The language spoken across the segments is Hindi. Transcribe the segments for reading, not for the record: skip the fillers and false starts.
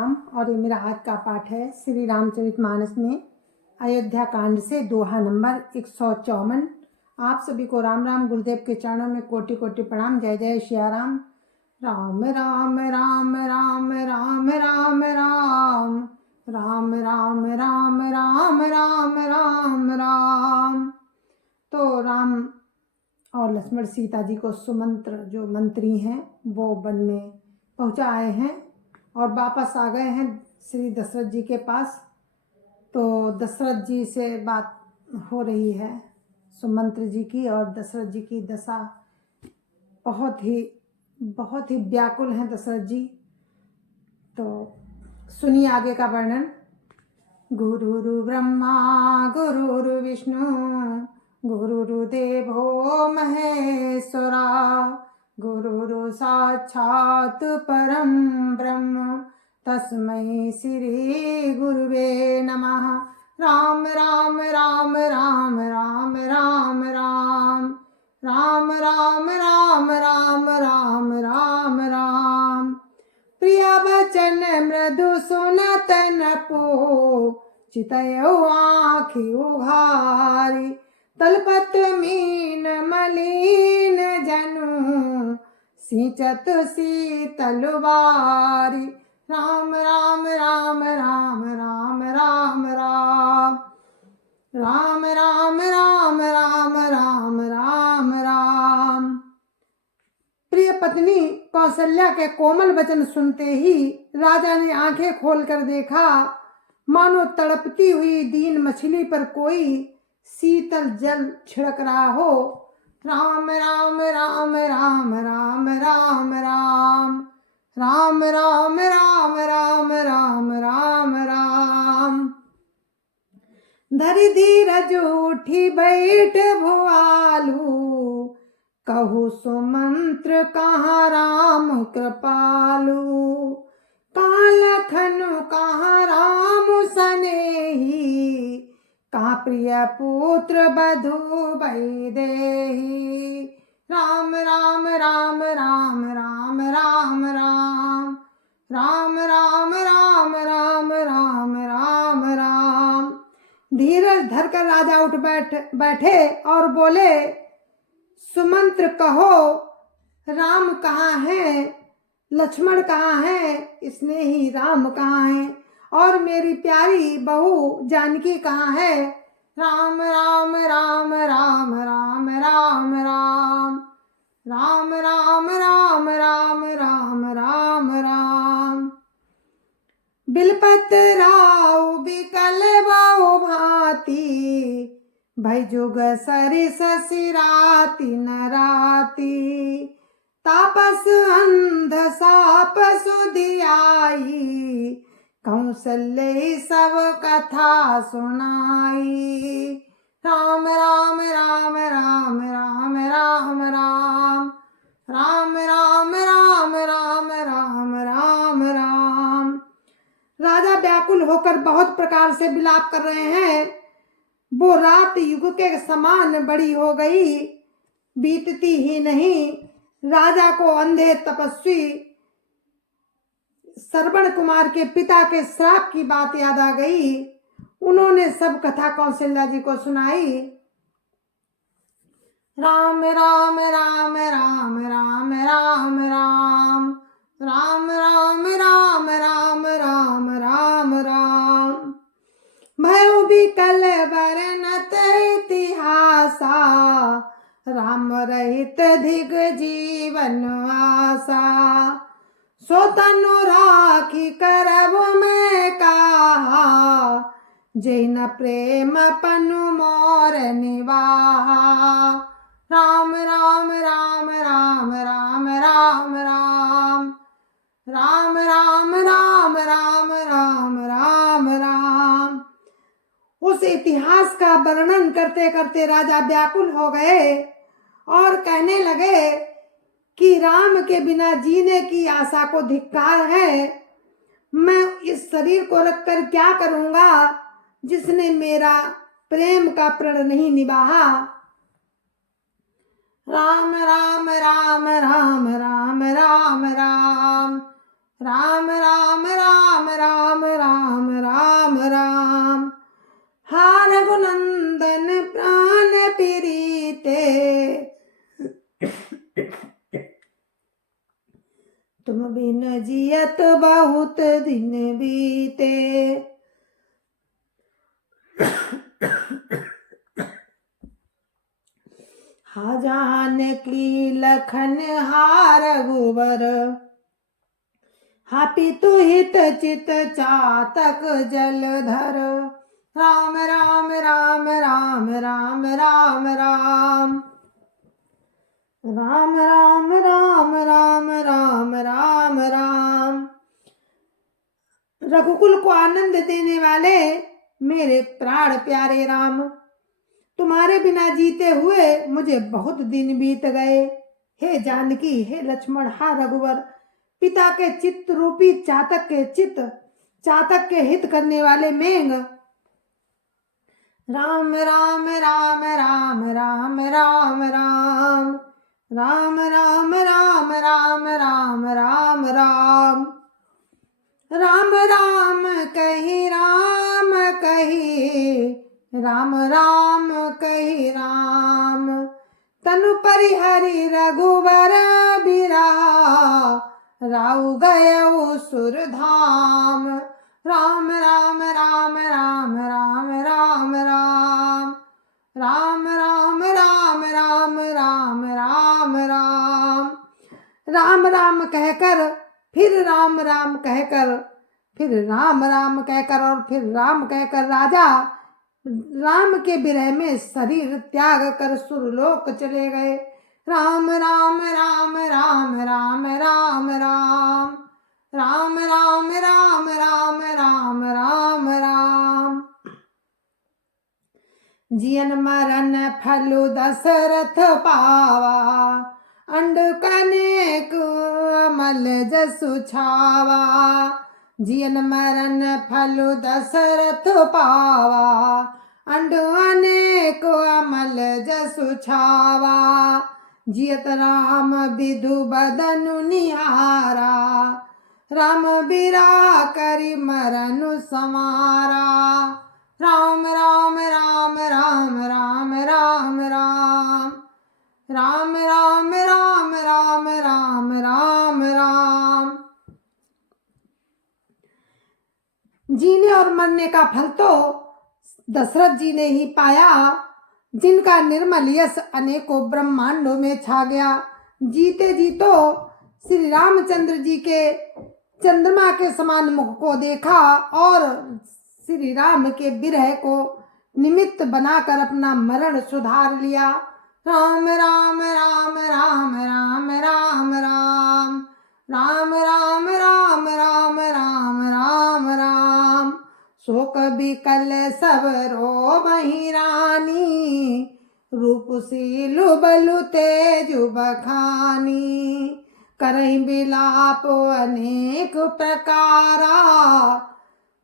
और ये मेरा आज का पाठ है श्री रामचरितमानस में अयोध्या कांड से दोहा नंबर 154। आप सभी को राम राम। गुरुदेव के चरणों में कोटि कोटि प्रणाम। जय जय सिया राम। राम राम राम राम राम राम राम राम राम राम राम राम राम राम। तो राम और लक्ष्मण सीता जी को सुमंत्र जो मंत्री हैं वो वन में पहुंचा आए हैं और वापस आ गए हैं श्री दशरथ जी के पास। तो दशरथ जी से बात हो रही है सुमंत्र जी की, और दशरथ जी की दशा बहुत ही व्याकुल हैं दशरथ जी। तो सुनिए आगे का वर्णन। गुरुरु ब्रह्मा गुरुरु विष्णु गुरुर्देवो महेश्वरा गुरुरु साक्षात् परं ब्रह्म तस्मै श्री गुरुवे नमः। राम राम राम राम राम राम राम राम राम राम राम राम राम राम। प्रिय बचन मृदु सुनत नपो चितयो आँखि उघारी तलपत मीन मलिन जनु सिंचत शीतल बारी। राम राम राम राम राम राम राम राम राम राम राम राम राम राम। प्रिय पत्नी कौशल्या के कोमल वचन सुनते ही राजा ने आंखें खोलकर देखा, मानो तड़पती हुई दीन मछली पर कोई शीतल जल छिड़क रहा हो। राम राम राम राम राम राम राम राम राम राम राम राम राम राम। धरि धीरज उठी बैठ भुआलू कहु सुमंत्र कहाँ राम कृपालु। कहाँ लखनु कहाँ राम सनेही कहाँ प्रिय पुत्र बधु वैदेही। राम राम राम राम राम राम राम राम राम राम राम राम राम राम। धीरज धरकर राजा उठ बैठे और बोले, सुमंत्र कहो राम कहाँ है, लक्ष्मण कहाँ है, स्नेही राम कहाँ है, और मेरी प्यारी बहू जानकी कहाँ है। राम राम राम राम राम राम राम राम राम राम राम राम राम राम। बिलपत राव बिकल बाऊ भांति भई जुग सरिस सिराती नराती। तापस अंध साप सुधियाई कौशल्य सब कथा सुनाई। राम राम राम राम राम राम राम राम राम राम राम राम राम राम। राजा व्याकुल होकर बहुत प्रकार से विलाप कर रहे हैं। वो रात युग के समान बड़ी हो गई, बीतती ही नहीं। राजा को अंधे तपस्वी श्रवण कुमार के पिता के श्राप की बात याद आ गई। उन्होंने सब कथा कौशल्या जी को सुनाई। राम राम राम राम राम राम राम राम राम राम राम राम राम राम। भयो बिकल वर्णत इतिहासा राम रहित धिग जीवन आसा। सो तनु राखी करब मैं कहा जैन प्रेम पनु मोर निवाहा। राम राम राम राम राम राम राम राम राम राम राम राम राम राम। उस इतिहास का वर्णन करते करते राजा व्याकुल हो गए और कहने लगे कि राम के बिना जीने की आशा को धिक्कार है। मैं इस शरीर को रखकर क्या करूंगा जिसने मेरा प्रेम का प्रण नहीं निभाया। राम राम राम राम राम राम राम राम राम राम बहुत दिन बीते। हा जानकी लखन हा रघुवर, हा पितु हित चित चातक जलधर। राम राम राम राम राम राम राम राम राम राम राम राम राम राम। रघुकुल को आनंद देने वाले मेरे प्राण प्यारे राम, तुम्हारे बिना जीते हुए मुझे बहुत दिन बीत गए। हे जानकी, हे लक्ष्मण, हा रघुवर, पिता के चित्त रूपी चातक के चित्त, चातक के हित करने वाले मेघ। राम राम राम राम राम राम राम राम राम राम राम राम राम राम राम राम कही राम कही राम राम कही राम। तनु परिहरि रघुवर बिरहा, राउ गयउ सुर धाम। राम राम राम राम राम राम राम राम राम राम राम राम राम राम। राम राम कहकर फिर राम राम कहकर, फिर राम राम कहकर और फिर राम कहकर राजा राम के विरह में शरीर त्याग कर सुरलोक चले गए। राम राम राम राम राम राम राम राम राम राम राम राम राम राम। जियन मरण फलु दशरथ पावा, अंड कनेक अमल जसु छावा। जियन मरण फलु दशरथ पावा, अंड अनेक अमल जसु छावा। जियत राम विधु बदनु निहारा, राम बिरा करि मरनु समारा। राम राम राम राम राम राम राम राम राम राम राम राम राम राम। जीने और मरने का फल तो दशरथ जी ने ही पाया, जिनका निर्मल यश अनेकों ब्रह्मांडों में छा गया। जीते जी तो श्री रामचंद्र जी के चंद्रमा के समान मुख को देखा और श्री राम के विरह को निमित्त बनाकर अपना मरण सुधार लिया। राम राम राम राम राम राम राम राम राम राम राम राम राम राम। शोक बिकल सब रो बही रानी, रूपसीलु बलु तेजु बखानी। करई बिलाप अनेक प्रकारा,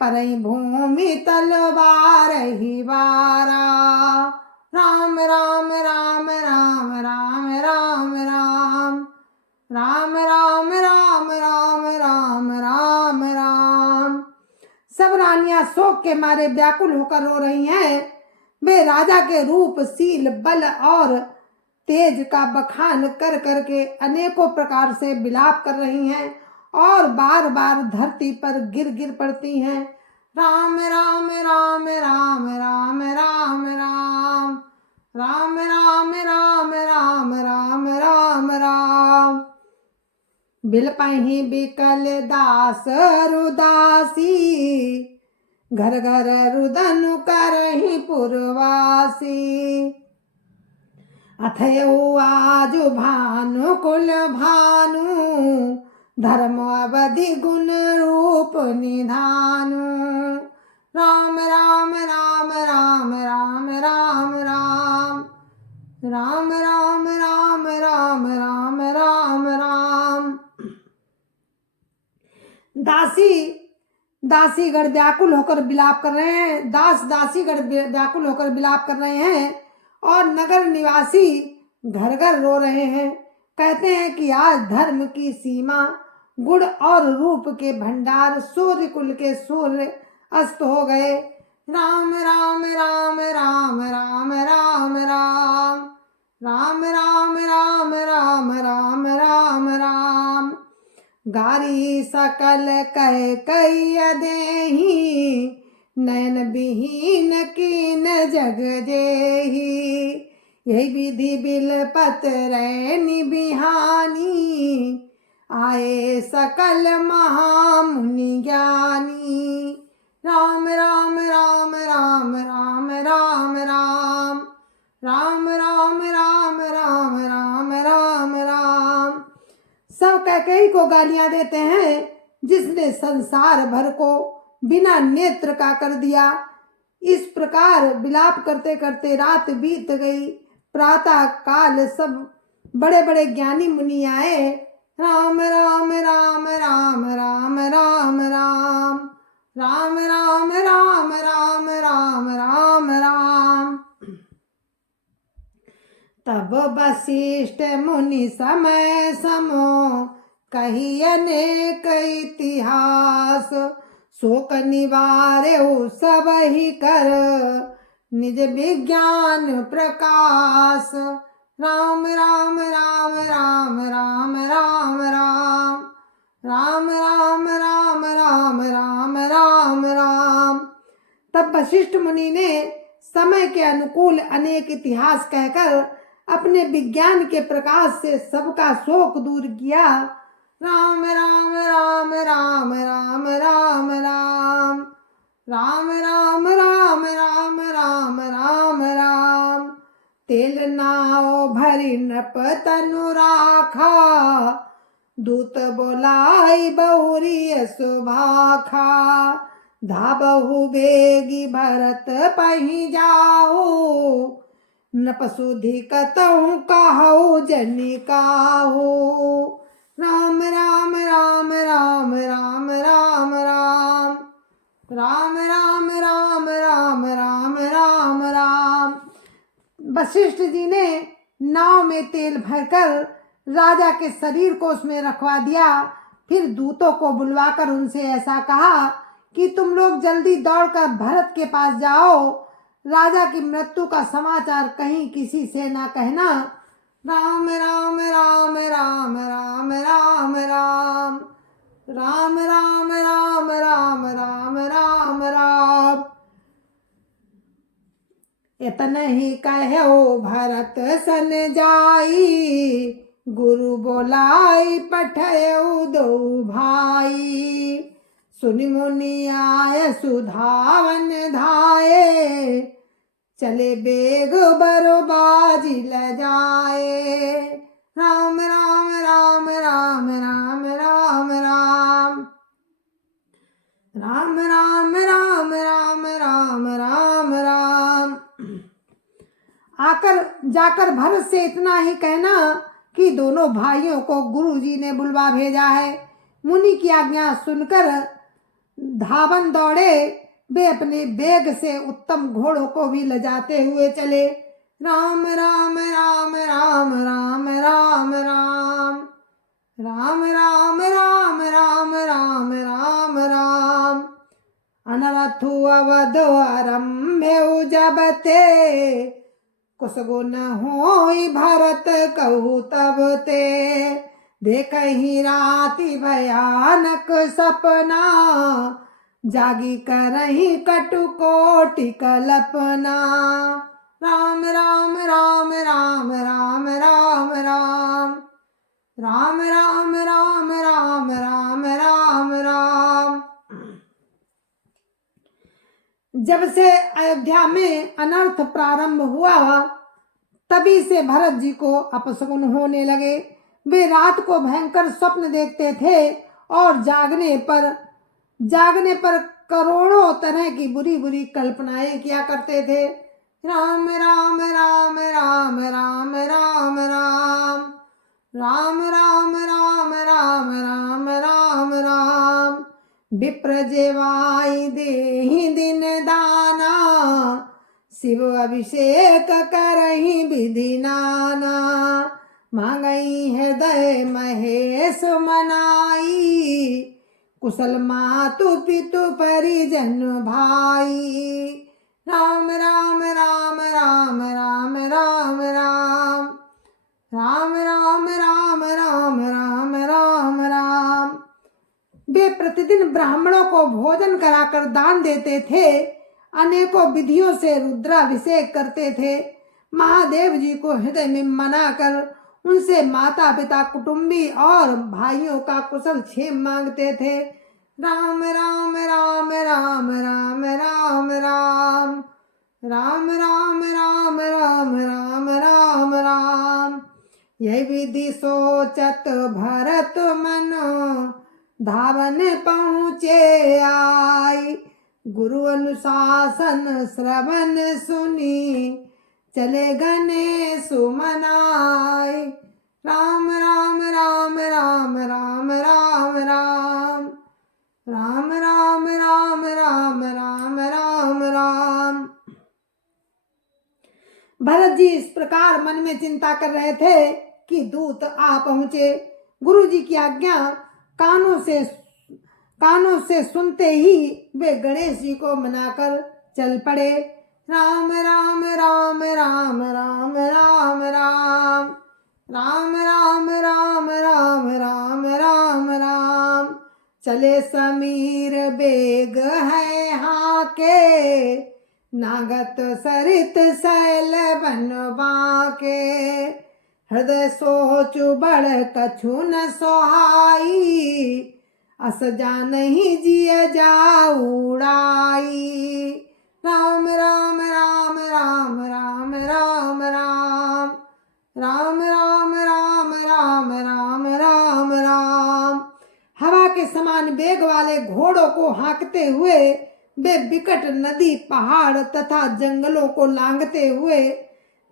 परई भूमि तलवार ही बारा। राम राम राम राम राम राम राम राम राम राम राम राम राम राम। सब रानियां शोक के मारे व्याकुल होकर रो रही हैं। वे राजा के रूप, शील, बल और तेज का बखान कर करके अनेकों प्रकार से विलाप कर रही हैं और बार बार धरती पर गिर गिर पड़ती हैं। राम राम राम राम राम राम राम राम राम राम राम राम राम राम। बिलपहि बिकल दास रुदासी, घर घर रुदन करहि पुरवासी। अथयउ आजु भानु कुल भानु, धर्म अवधि गुण रूप निधानु। राम राम राम राम राम राम राम राम राम राम राम राम राम राम। दासीगण व्याकुल होकर विलाप कर रहे हैं। दासीगण व्याकुल होकर विलाप कर रहे हैं और नगर निवासी घर घर रो रहे हैं। कहते हैं कि आज धर्म की सीमा, गुण और रूप के भंडार, सूर्य कुल के सूर्य अस्त हो गए। राम राम राम राम राम राम राम राम राम राम राम राम राम राम। गारी सकल कह कई देही, नैन विहीन कीन जग जेही। यही विधि बिलपत रैनी बिहानी, आए सकल महामुनि ज्ञानी। राम राम राम राम राम राम राम राम राम राम राम राम राम राम। सब कैकेयी को गालियां देते हैं, जिसने संसार भर को बिना नेत्र का कर दिया। इस प्रकार विलाप करते करते रात बीत गई। प्रातः काल सब बड़े बड़े ज्ञानी मुनि आए। राम राम राम राम राम राम राम राम राम राम राम राम राम राम। तब वशिष्ठ मुनि समय समो, कही अनेक इतिहास। शोक निवार्यो सब ही कर, निज विज्ञान प्रकाश। राम राम राम राम राम राम राम राम राम राम राम राम राम राम। तब वशिष्ठ मुनि ने समय के अनुकूल अनेक इतिहास कहकर अपने विज्ञान के प्रकाश से सबका शोक दूर किया। राम राम राम राम राम राम राम राम राम राम राम राम राम राम। तेल नाव भरी नप तनु राखा, दूत बोलाई बहुरी सुभाखा। धाबहु बेगी भरत पही जाओ, नपसुधि कतहु कहु जनि काहू। राम राम राम राम राम राम राम राम राम राम राम राम राम राम। वशिष्ठ जी ने नाव में तेल भरकर राजा के शरीर को उसमें रखवा दिया। फिर दूतों को बुलवाकर उनसे ऐसा कहा कि तुम लोग जल्दी दौड़कर भरत के पास जाओ, राजा की मृत्यु का समाचार कहीं किसी से ना कहना। राम राम राम राम राम राम राम राम राम राम राम राम राम राम। इतन ही कहो भरत सन जाई, गुरु बोलाई पठयउ दो भाई। सुनि मुनि आय सुधावन धाये, चले बेग बरो बाजी ल जाए। राम राम राम राम राम राम राम राम राम राम राम राम राम राम। आकर जाकर भरत से इतना ही कहना कि दोनों भाइयों को गुरुजी ने बुलवा भेजा है। मुनि की आज्ञा सुनकर धावन दौड़े। वे अपने बेग से उत्तम घोड़ों को भी लजाते हुए चले। राम राम राम राम राम राम राम राम राम राम राम राम राम राम। अनरथु अवध आरम्भ्यउ जब ते, कुसगुन होई भरत कहु तब ते। देखहि राति भयानक सपना, जागी करहि कटु कोटि कल्पना। राम राम राम राम राम राम राम राम राम राम राम राम राम राम। जब से अयोध्या में अनर्थ प्रारंभ हुआ, तभी से भरत जी को अपशकुन होने लगे। वे रात को भयंकर स्वप्न देखते थे और जागने पर करोड़ों तरह की बुरी बुरी कल्पनाएं किया करते थे। राम राम राम राम राम राम राम राम राम राम राम राम राम राम। विप्र जेवाई देहि दिन दाना, शिव अभिषेक करहि विधि नाना। मांगई हृदय महेश मनाई, कुशल मातु पितु परिजन भाई। राम राम राम राम राम राम राम राम राम राम राम राम राम राम। वे प्रतिदिन ब्राह्मणों को भोजन कराकर दान देते थे, अनेकों विधियों से रुद्राभिषेक करते थे। महादेव जी को हृदय में मनाकर उनसे माता पिता, कुटुंबी और भाइयों का कुशल क्षेम मांगते थे। राम राम राम राम राम राम राम राम राम राम राम राम राम राम। यह विधि सोचत भरत मनो, धावन पहुँचे आई। गुरु अनुशासन श्रवण सुनी, चले गने सुमनाई। राम राम राम राम राम राम राम राम राम राम राम राम राम राम। भरत जी इस प्रकार मन में चिंता कर रहे थे कि दूत आ पहुंचे। गुरु जी की आज्ञा कानों से सुनते ही वे गणेश जी को मनाकर चल पड़े। राम राम राम राम राम राम राम राम राम राम राम राम राम राम। चले समीर बेग है हाके, नागत सरित शैल बन बाके। हृदय सोच बड़ कछु न सोहाई, अस जानहि जिय जाऊड़ाई। राम राम राम राम राम राम राम राम राम राम राम राम राम राम। हवा के समान वेग वाले घोड़ों को हाँकते हुए वे विकट नदी, पहाड़ तथा जंगलों को लांघते हुए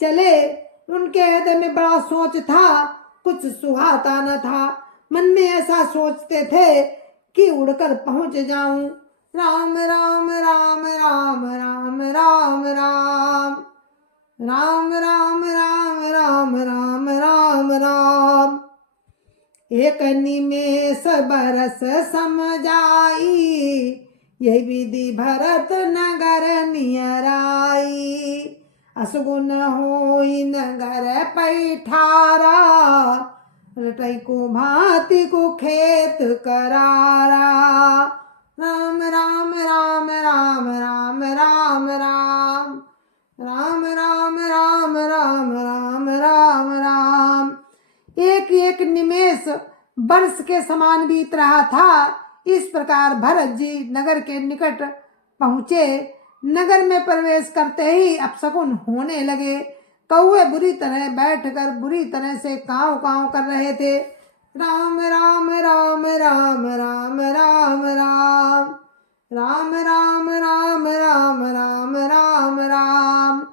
चले। उनके हृदय में बड़ा सोच था, कुछ सुहाता न था। मन में ऐसा सोचते थे कि उड़कर पहुंच जाऊं। राम राम राम राम राम राम राम राम राम राम राम राम राम राम। एक निमेष बरस समझाई, यही विधि भरत नगर नियराई। असगुन होई नगर पैठारा, रटई को भांति को खेत करारा। राम राम राम राम राम राम राम राम राम राम राम राम राम राम। एक एक निमेष वर्ष के समान बीत रहा था। इस प्रकार भरत जी नगर के निकट पहुँचे। नगर में प्रवेश करते ही अपशकुन होने लगे। कौवे बुरी तरह बैठकर बुरी तरह से काँव काँव कर रहे थे। राम राम राम राम राम राम राम राम राम राम राम राम राम राम।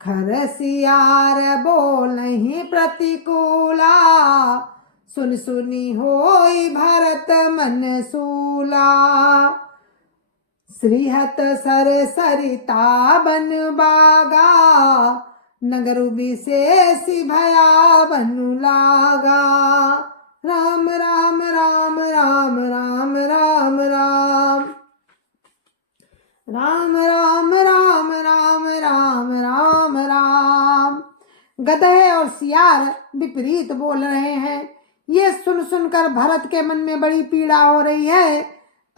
खरसियार बोलहि प्रतिकूला, सुन सुनी होई भरत मन सूला। श्रीहत सर सरिता बन बागा, नगर विशेष भया बनु लागा। राम राम राम राम राम राम राम राम राम राम राम राम राम राम। गधे और सियार विपरीत बोल रहे हैं। ये सुन सुनकर भरत के मन में बड़ी पीड़ा हो रही है।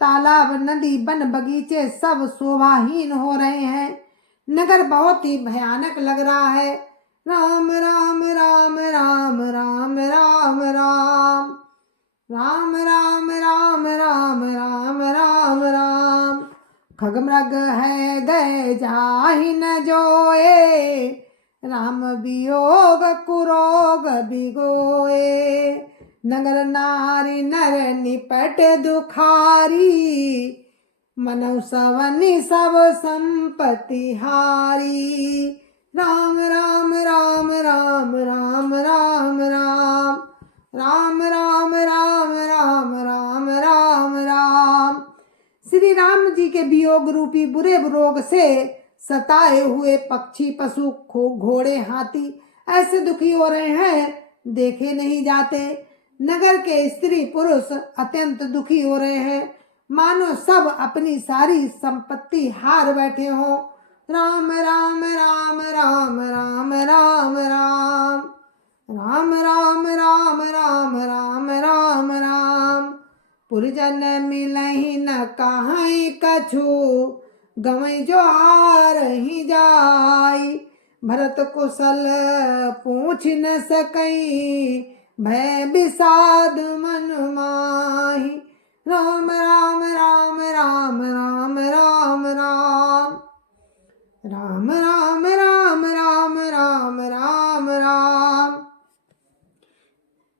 तालाब, नदी, वन, बगीचे सब शोभाहीन हो रहे हैं। नगर बहुत ही भयानक लग रहा है। राम राम राम राम राम राम राम राम राम राम राम राम राम राम। खगमृग है गए जाहि न जोए, राम वियोग कुरोग बिगोए। नगर नारी नर निपट दुखारी, मनौ सवनि सब संपत्ति हारी। राम राम राम राम राम राम राम राम राम राम राम राम राम राम। श्री राम जी के वियोग रूपी बुरे रोग से सताए हुए पक्षी, पशु, घोड़े, हाथी ऐसे दुखी हो रहे हैं, देखे नहीं जाते। नगर के स्त्री पुरुष अत्यंत दुखी हो रहे हैं, मानो सब अपनी सारी संपत्ति हार बैठे हो। राम राम राम राम राम राम राम राम राम राम राम राम राम राम। पुरजन मिलहि न काहई कछु, गवई जो हारहि जाई। भरत कुशल पूछ न सकई, भय विषाद मन माही। राम राम राम राम राम राम राम, राम राम राम राम राम राम राम।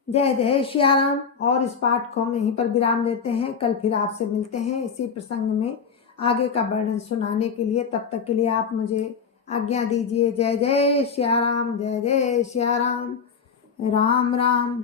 जय जय सिया राम। और इस पाठ को हम यहीं पर विराम देते हैं। कल फिर आपसे मिलते हैं इसी प्रसंग में आगे का वर्णन सुनाने के लिए। तब तक के लिए आप मुझे आज्ञा दीजिए। जय जय सिया राम, जय जय सिया राम, राम राम।